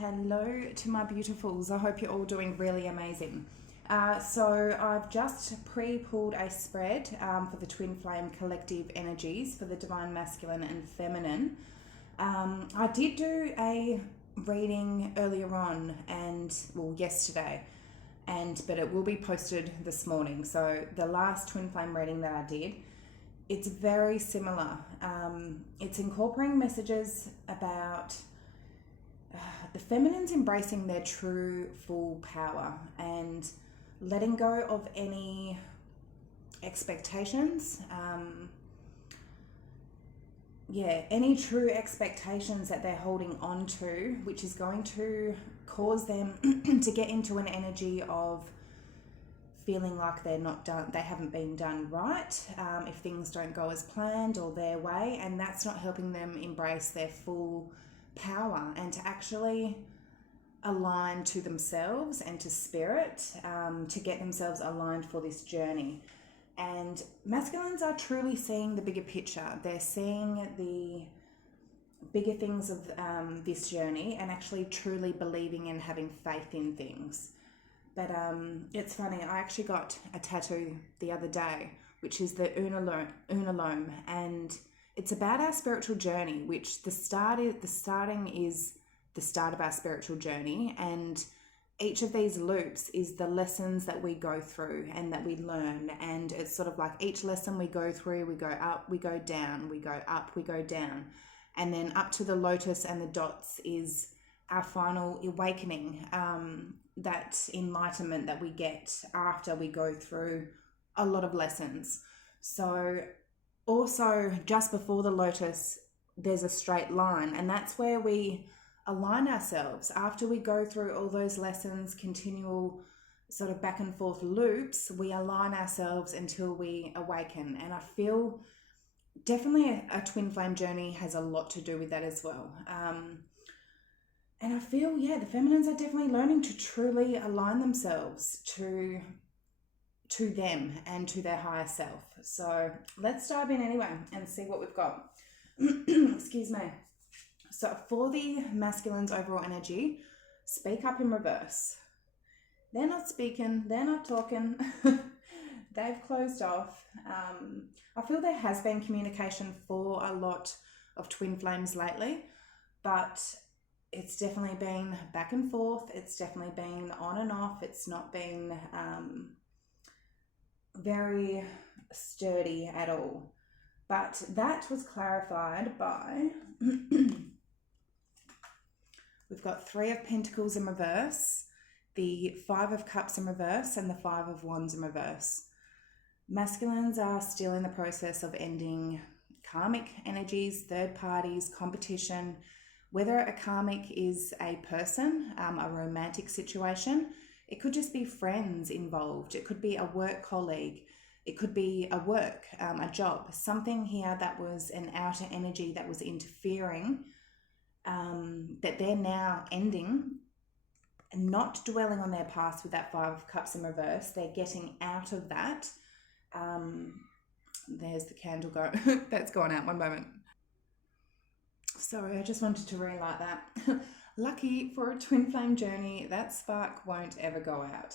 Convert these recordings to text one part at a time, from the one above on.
Hello to my beautifuls. I hope you're all doing really amazing. So I've just pre-pulled a spread for the Twin Flame Collective Energies for the Divine Masculine and Feminine. I did do a reading earlier on yesterday, but it will be posted this morning. So the last Twin Flame reading that I did, it's very similar. It's incorporating messages about the feminine's embracing their true full power and letting go of any expectations. Any true expectations that they're holding on to, which is going to cause them to get into an energy of feeling like they're not done, they haven't been done right, if things don't go as planned or their way, and that's not helping them embrace their full power and to actually align to themselves and to spirit, to get themselves aligned for this journey. And masculines are truly seeing the bigger picture. They're seeing the bigger things of this journey and actually truly believing and having faith in things. But it's funny, I actually got a tattoo the other day, which is the Unalome, and it's about our spiritual journey, which the starting is the start of our spiritual journey, and each of these loops is the lessons that we go through and that we learn. And it's sort of like each lesson we go through, we go up, we go down, we go up, we go down, and then up to the lotus and the dots is our final awakening, that enlightenment that we get after we go through a lot of lessons. So also just before the lotus, there's a straight line, and that's where we align ourselves. After we go through all those lessons, continual sort of back and forth loops, we align ourselves until we awaken. And I feel definitely a twin flame journey has a lot to do with that as well. And I feel, the feminines are definitely learning to truly align themselves to them and to their higher self. So let's dive in anyway and see what we've got. Excuse me. So for the masculine's overall energy, speak up in reverse. They're not speaking, they're not talking. They've closed off. I feel there has been communication for a lot of twin flames lately, but it's definitely been back and forth. It's definitely been on and off. It's not been very sturdy at all. But that was clarified by we've got 3 of Pentacles in reverse, the 5 of Cups in reverse, and the 5 of Wands in reverse. Masculines are still in the process of ending karmic energies, third parties, competition. Whether a karmic is a person, a romantic situation, it could just be friends involved. It could be a work colleague. It could be a work, a job, something here that was an outer energy that was interfering, that they're now ending, and not dwelling on their past with that 5 of Cups in reverse. They're getting out of that. There's the candle go. That's gone out. One moment. Sorry, I just wanted to relight that. Lucky for a twin flame journey, that spark won't ever go out.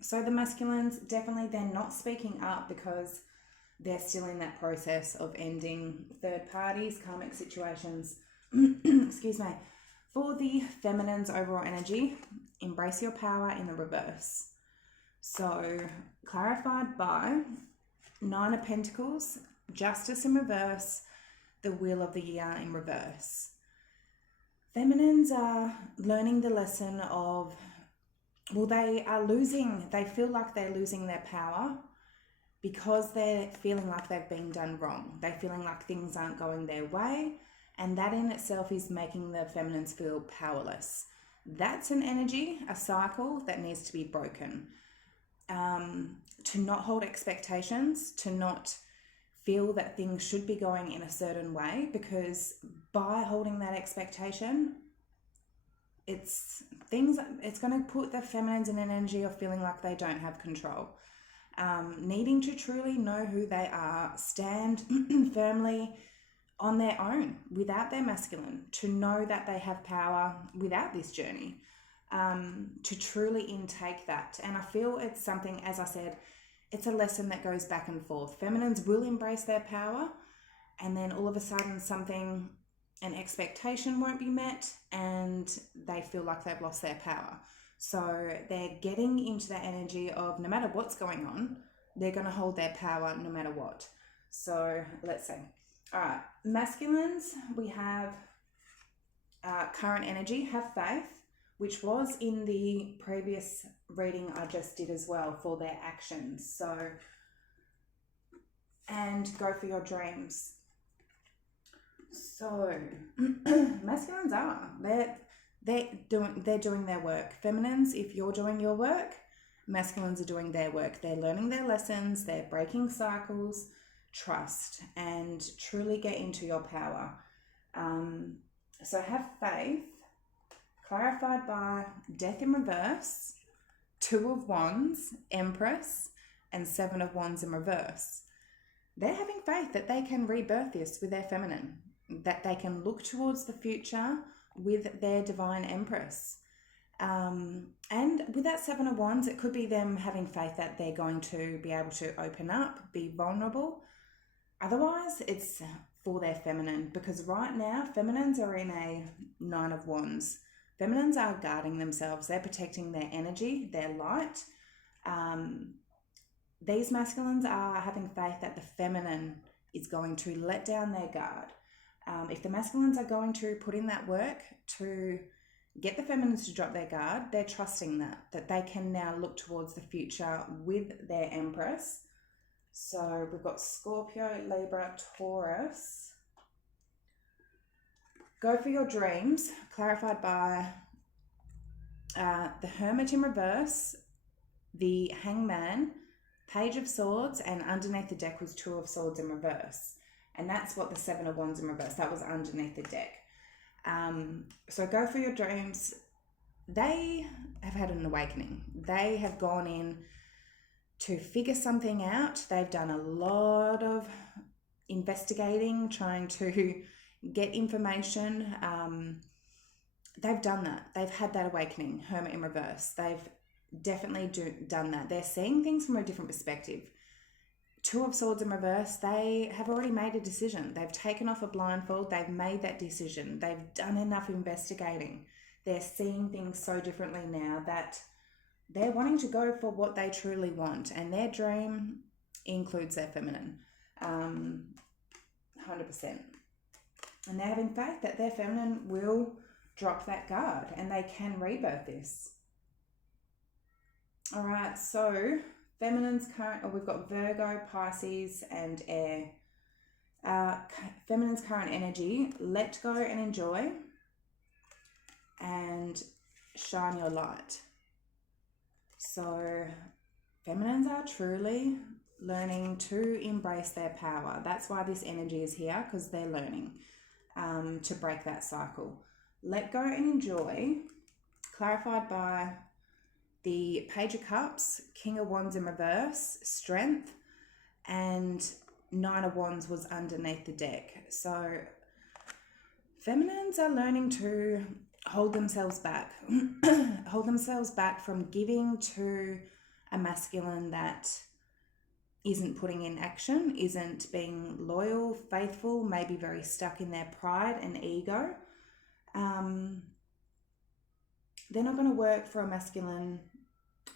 So the masculines, definitely they're not speaking up because they're still in that process of ending third parties, karmic situations. Excuse me. For the feminine's overall energy, embrace your power in the reverse. So clarified by 9 of Pentacles, Justice in reverse, the Wheel of the Year in reverse. Feminines are learning the lesson of, they feel like they're losing their power because they're feeling like they've been done wrong. They're feeling like things aren't going their way, and that in itself is making the feminines feel powerless. That's an energy, a cycle that needs to be broken. To not hold expectations, to not feel that things should be going in a certain way, because by holding that expectation, it's going to put the feminines in an energy of feeling like they don't have control. Needing to truly know who they are, stand firmly on their own without their masculine, to know that they have power without this journey, to truly intake that. And I feel it's something, as I said, it's a lesson that goes back and forth. Feminines will embrace their power, and then all of a sudden an expectation won't be met and they feel like they've lost their power. So they're getting into that energy of no matter what's going on, they're going to hold their power no matter what. So let's see. All right, masculines, we have current energy, have faith, which was in the previous reading I just did as well for their actions. So, and go for your dreams. So masculines they're doing their work. Feminines, if you're doing your work, masculines are doing their work. They're learning their lessons, they're breaking cycles. Trust and truly get into your power. So have faith, clarified by Death in reverse, Two of Wands, Empress, and Seven of Wands in reverse. They're having faith that they can rebirth this with their feminine, that they can look towards the future with their divine Empress. And with that Seven of Wands, it could be them having faith that they're going to be able to open up, be vulnerable. Otherwise, it's for their feminine, because right now, feminines are in a Nine of Wands. Feminines are guarding themselves. They're protecting their energy, their light. These masculines are having faith that the feminine is going to let down their guard. If the masculines are going to put in that work to get the feminines to drop their guard, they're trusting that they can now look towards the future with their Empress. So we've got Scorpio, Libra, Taurus. Go for your dreams, clarified by the Hermit in reverse, the Hangman, Page of Swords, and underneath the deck was Two of Swords in reverse. And that's what the Seven of Wands in reverse, that was underneath the deck. So go for your dreams. They have had an awakening. They have gone in to figure something out. They've done a lot of investigating, trying to get information. They've done that. They've had that awakening, Hermit in reverse. They've definitely done that. They're seeing things from a different perspective. Two of Swords in reverse, they have already made a decision. They've taken off a blindfold. They've made that decision. They've done enough investigating. They're seeing things so differently now that they're wanting to go for what they truly want. And their dream includes their feminine, 100%. And they're having faith that their feminine will drop that guard and they can rebirth this. All right, so feminine's current, we've got Virgo, Pisces, and Air. Feminine's current energy, let go and enjoy, and shine your light. So feminines are truly learning to embrace their power. That's why this energy is here, because they're learning to break that cycle. Let go and enjoy, clarified by the Page of Cups, King of Wands in reverse, Strength, and Nine of Wands was underneath the deck. So feminines are learning to hold themselves back, hold themselves back from giving to a masculine that isn't putting in action, isn't being loyal, faithful, maybe very stuck in their pride and ego. They're not going to work for a masculine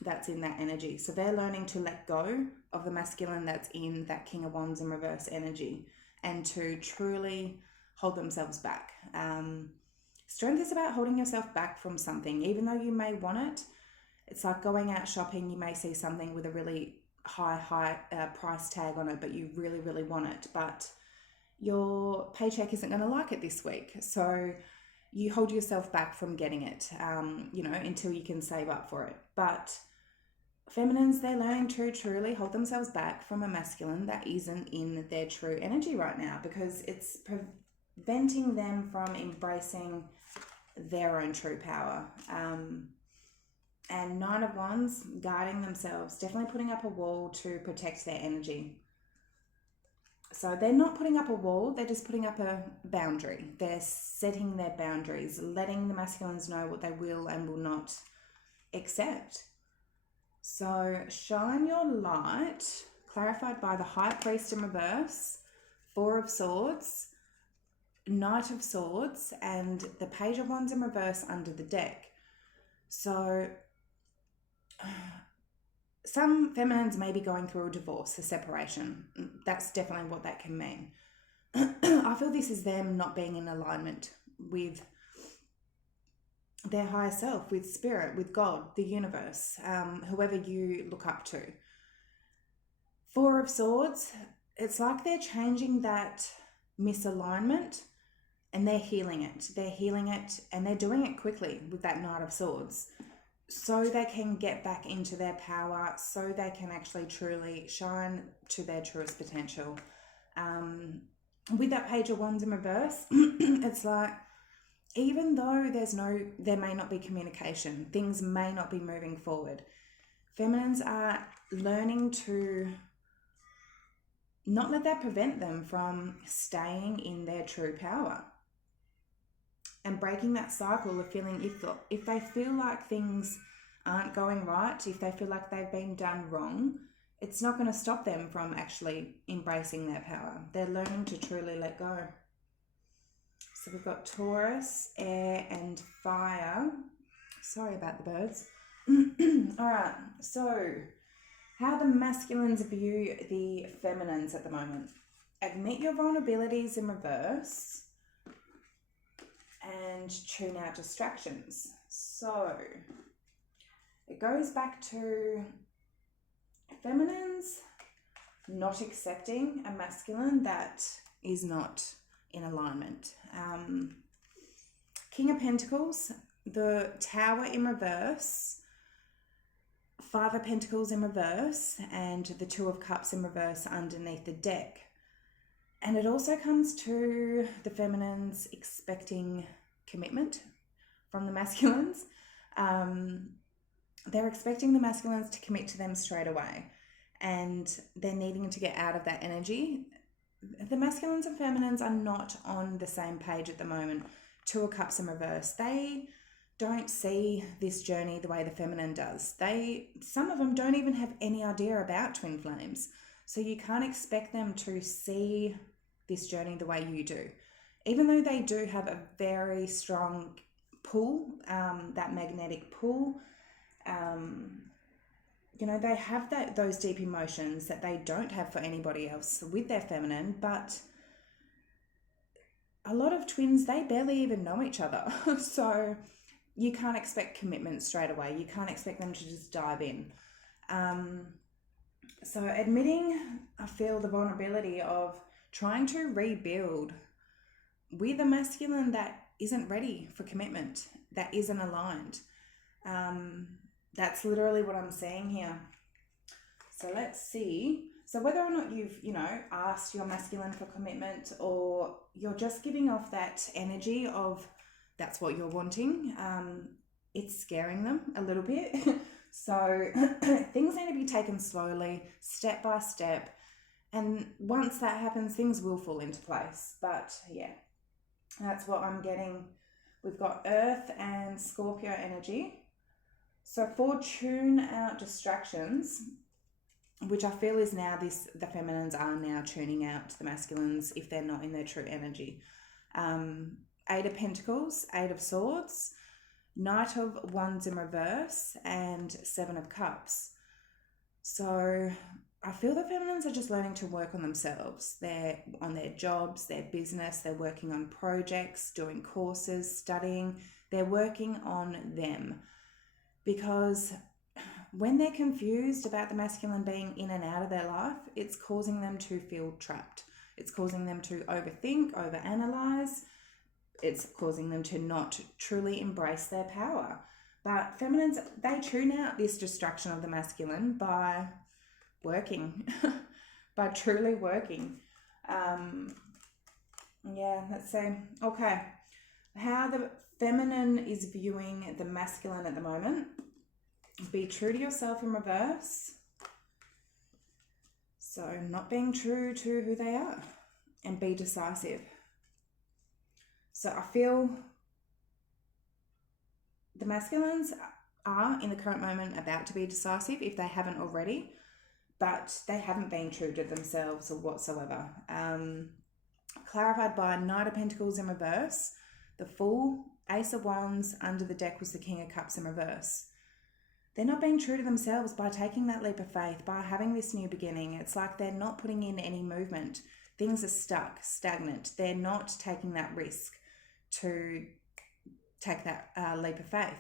that's in that energy. So they're learning to let go of the masculine that's in that King of Wands in reverse energy and to truly hold themselves back. Strength is about holding yourself back from something. Even though you may want it, it's like going out shopping. You may see something with a really high price tag on it, but you really, really want it. But your paycheck isn't going to like it this week. So you hold yourself back from getting it, until you can save up for it. But feminines, they're learning to truly hold themselves back from a masculine that isn't in their true energy right now, because it's preventing them from embracing their own true power. And Nine of Wands, guarding themselves, definitely putting up a wall to protect their energy. So they're not putting up a wall, they're just putting up a boundary. They're setting their boundaries, letting the masculines know what they will and will not accept. So shine your light, clarified by the High Priest in reverse, Four of Swords, Knight of Swords, and the Page of Wands in reverse under the deck. So some feminines may be going through a divorce, a separation. That's definitely what that can mean. I feel this is them not being in alignment with their higher self, with spirit, with God, the universe, whoever you look up to. Four of Swords, it's like they're changing that misalignment and they're healing it. They're healing it and they're doing it quickly with that Knight of Swords, so they can get back into their power, so they can actually truly shine to their truest potential. With that Page of Wands in reverse, it's like, even though there may not be communication, things may not be moving forward, feminines are learning to not let that prevent them from staying in their true power and breaking that cycle of feeling, if they feel like things aren't going right, if they feel like they've been done wrong, it's not going to stop them from actually embracing their power. They're learning to truly let go. So we've got Taurus, air and fire. Sorry about the birds. All right, so how the masculines view the feminines at the moment. Admit your vulnerabilities in reverse and tune out distractions. So it goes back to feminines not accepting a masculine that is not in alignment. King of Pentacles, the Tower in reverse, Five of Pentacles in reverse, and the Two of Cups in reverse underneath the deck. And it also comes to the feminines expecting commitment from the masculines. They're expecting the masculines to commit to them straight away, and they're needing to get out of that energy. The masculines and feminines are not on the same page at the moment. Two of Cups in reverse. They don't see this journey the way the feminine does. Some of them don't even have any idea about twin flames. So you can't expect them to see this journey the way you do. Even though they do have a very strong pull, that magnetic pull, they have those deep emotions that they don't have for anybody else with their feminine, but a lot of twins, they barely even know each other. So you can't expect commitment straight away. You can't expect them to just dive in. So admitting, I feel the vulnerability of trying to rebuild with a masculine that isn't ready for commitment, that isn't aligned. That's literally what I'm seeing here. So let's see. So whether or not you've, asked your masculine for commitment, or you're just giving off that energy of that's what you're wanting, it's scaring them a little bit. So things need to be taken slowly, step by step. And once that happens, things will fall into place. But yeah, that's what I'm getting. We've got Earth and Scorpio energy. So for tune out distractions, which I feel is now the feminines are now tuning out the masculines if they're not in their true energy. Eight of Pentacles, Eight of Swords, Knight of Wands in reverse, and Seven of Cups. So I feel the feminines are just learning to work on themselves. They're on their jobs, their business, they're working on projects, doing courses, studying. They're working on them, because when they're confused about the masculine being in and out of their life, it's causing them to feel trapped. It's causing them to overthink, overanalyze. It's causing them to not truly embrace their power. But feminines, they tune out this distraction of the masculine by working, by truly working. Let's see. Okay, how the feminine is viewing the masculine at the moment. Be true to yourself in reverse. So not being true to who they are and be decisive. So I feel the masculines are in the current moment about to be decisive if they haven't already, but they haven't been true to themselves or whatsoever. Clarified by Knight of Pentacles in reverse, the Fool, Ace of Wands, under the deck was the King of Cups in reverse. They're not being true to themselves by taking that leap of faith, by having this new beginning. It's like they're not putting in any movement. Things are stuck, stagnant. They're not taking that risk to take that leap of faith,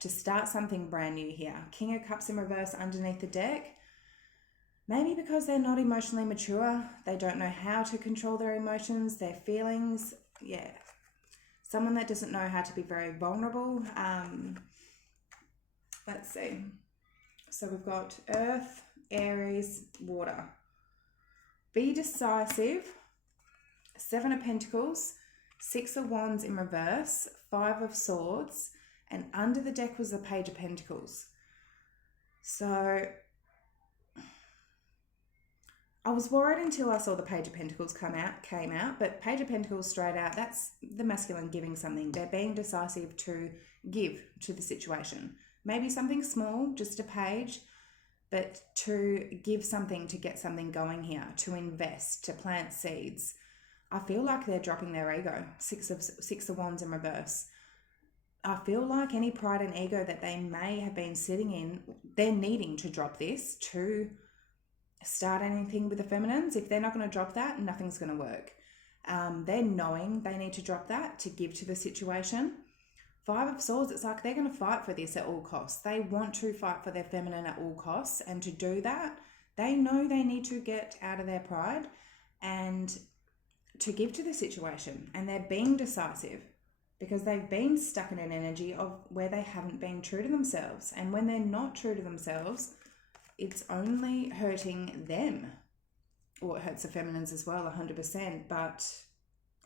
to start something brand new here. King of Cups in reverse underneath the deck. Maybe because they're not emotionally mature, they don't know how to control their emotions, their feelings. Yeah. Someone that doesn't know how to be very vulnerable. Let's see. So we've got Earth, Aries, Water. Be decisive. 7 of Pentacles, 6 of Wands in reverse, 5 of Swords, and under the deck was the Page of Pentacles. So I was worried until I saw the Page of Pentacles came out, but Page of Pentacles straight out, that's the masculine giving something. They're being decisive to give to the situation. Maybe something small, just a page, but to give something, to get something going here, to invest, to plant seeds. I feel like they're dropping their ego. 6 of Wands in reverse. I feel like any pride and ego that they may have been sitting in, they're needing to drop this to start anything with the feminines. If they're not going to drop that, nothing's going to work. They're knowing they need to drop that to give to the situation. 5 of Swords, it's like they're going to fight for this at all costs. They want to fight for their feminine at all costs, and to do that, they know they need to get out of their pride and to give to the situation. And they're being decisive because they've been stuck in an energy of where they haven't been true to themselves. And when they're not true to themselves, it's only hurting them. Or it hurts the feminines as well, 100%, but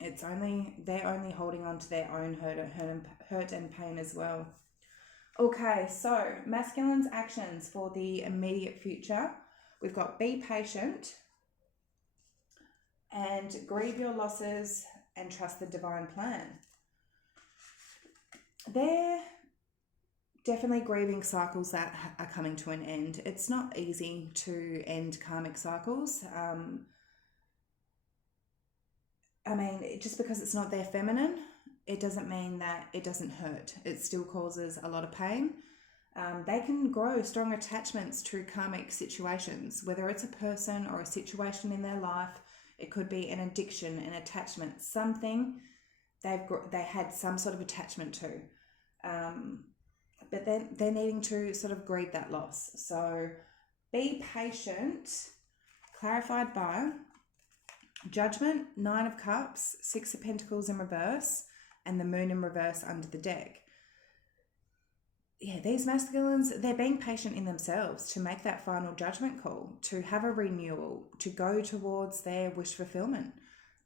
they're only holding on to their own hurt and pain as well. Okay, so masculine's actions for the immediate future. We've got be patient and grieve your losses and trust the divine plan. They're definitely grieving cycles that are coming to an end. It's not easy to end karmic cycles. Just because it's not their feminine, it doesn't mean that it doesn't hurt. It still causes a lot of pain. They can grow strong attachments to karmic situations, whether it's a person or a situation in their life. It could be an addiction, an attachment, something they had some sort of attachment to. But they're needing to sort of grieve that loss. So be patient, clarified by Judgment, 9 of Cups, 6 of Pentacles in reverse, and the Moon in reverse under the deck. Yeah, these masculines, they're being patient in themselves to make that final judgment call, to have a renewal, to go towards their wish fulfillment.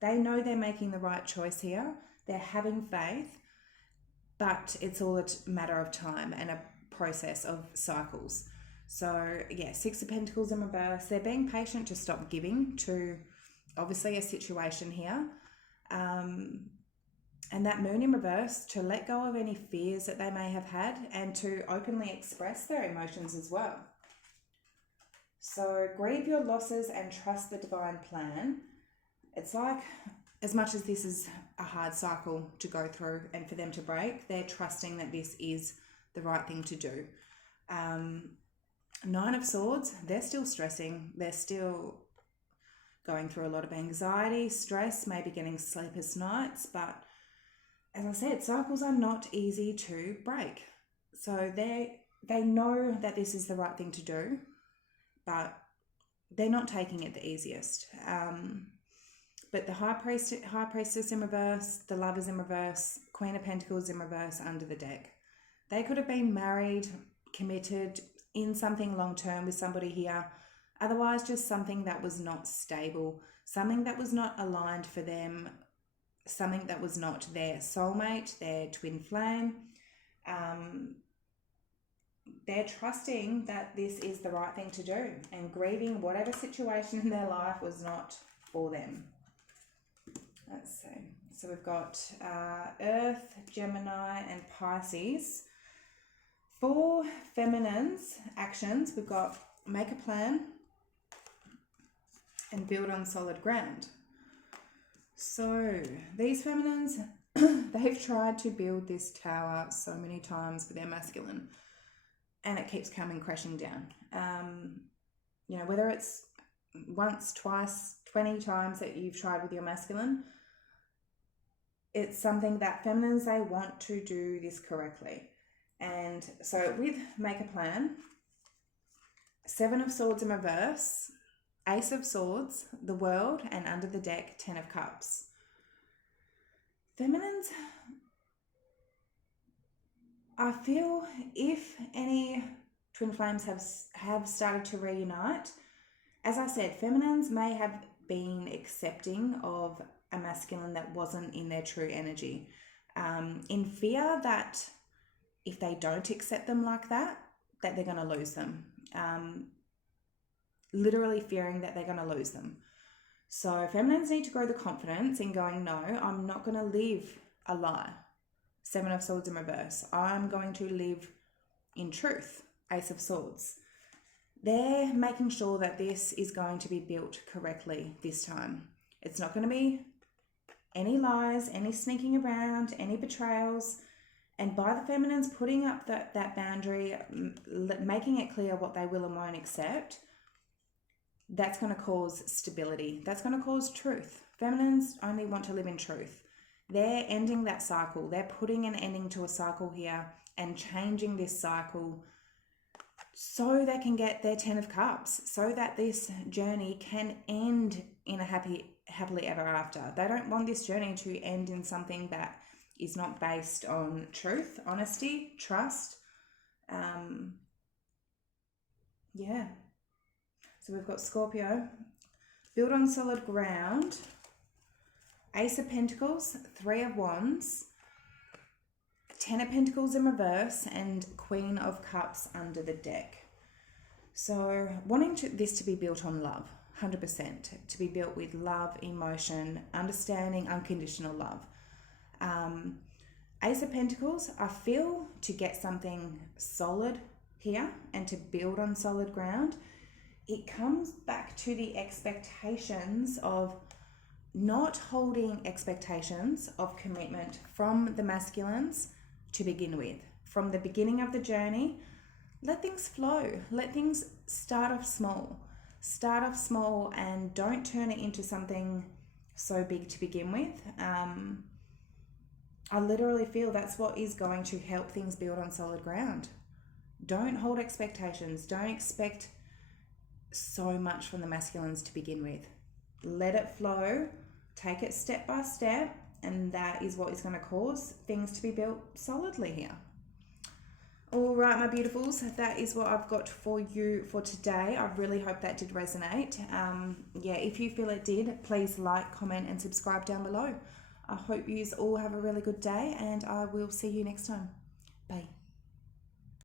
They know they're making the right choice here. They're having faith, but it's all a matter of time and a process of cycles. So yeah, 6 of Pentacles in reverse. They're being patient to stop giving to obviously a situation here. And that Moon in reverse, to let go of any fears that they may have had and to openly express their emotions as well. So grieve your losses and trust the divine plan. It's like, as much as this is a hard cycle to go through and for them to break, they're trusting that this is the right thing to do. 9 of Swords, they're still stressing. They're still going through a lot of anxiety, stress, maybe getting sleepless nights. But as I said, cycles are not easy to break. So they know that this is the right thing to do, but they're not taking it the easiest. But the High Priestess in reverse, the Lovers in reverse, Queen of Pentacles in reverse under the deck. They could have been married, committed, in something long-term with somebody here. Otherwise, just something that was not stable, something that was not aligned for them, something that was not their soulmate, their twin flame. they're trusting that this is the right thing to do and grieving whatever situation in their life was not for them. Let's see. So we've got Earth, Gemini, and Pisces. For feminine's actions, we've got make a plan and build on solid ground. So these feminines, they've tried to build this tower so many times with their masculine, and it keeps coming crashing down. Whether it's once, twice, 20 times that you've tried with your masculine, it's something that feminines, they want to do this correctly. And so with make a plan, 7 of Swords in reverse, Ace of Swords, the World, and under the deck, 10 of Cups. Feminines, I feel if any twin flames have started to reunite, as I said, feminines may have been accepting of a masculine that wasn't in their true energy, in fear that if they don't accept them like that they're going to lose them. Literally fearing that they're going to lose them. So feminines need to grow the confidence in going, no, I'm not going to live a lie. 7 of Swords in reverse. I'm going to live in truth. Ace of Swords. They're making sure that this is going to be built correctly this time. It's not going to be any lies, any sneaking around, any betrayals. And by the feminines putting up that boundary, making it clear what they will and won't accept, that's going to cause stability. That's going to cause truth. Feminines only want to live in truth. They're ending that cycle. They're putting an ending to a cycle here and changing this cycle so they can get their 10 of Cups, so that this journey can end in a happily ever after. They don't want this journey to end in something that is not based on truth, honesty, trust. So we've got Scorpio, build on solid ground, Ace of Pentacles, 3 of Wands, 10 of Pentacles in reverse, and Queen of Cups under the deck. So wanting this to be built on love, 100%, to be built with love, emotion, understanding, unconditional love. Ace of Pentacles, I feel to get something solid here and to build on solid ground, it comes back to the expectations of not holding expectations of commitment from the masculines to begin with. From the beginning of the journey, let things flow. Let things start off small. Start off small and don't turn it into something so big to begin with. I literally feel that's what is going to help things build on solid ground. Don't hold expectations. Don't expect so much from the masculines to begin with. Let it flow. Take it step by step, and that is what is going to cause things to be built solidly here. All right, my beautifuls, that is what I've got for you for today. I really hope that did resonate. If you feel it did, please like, comment, and subscribe down below. I hope you all have a really good day, and I will see you next time. Bye.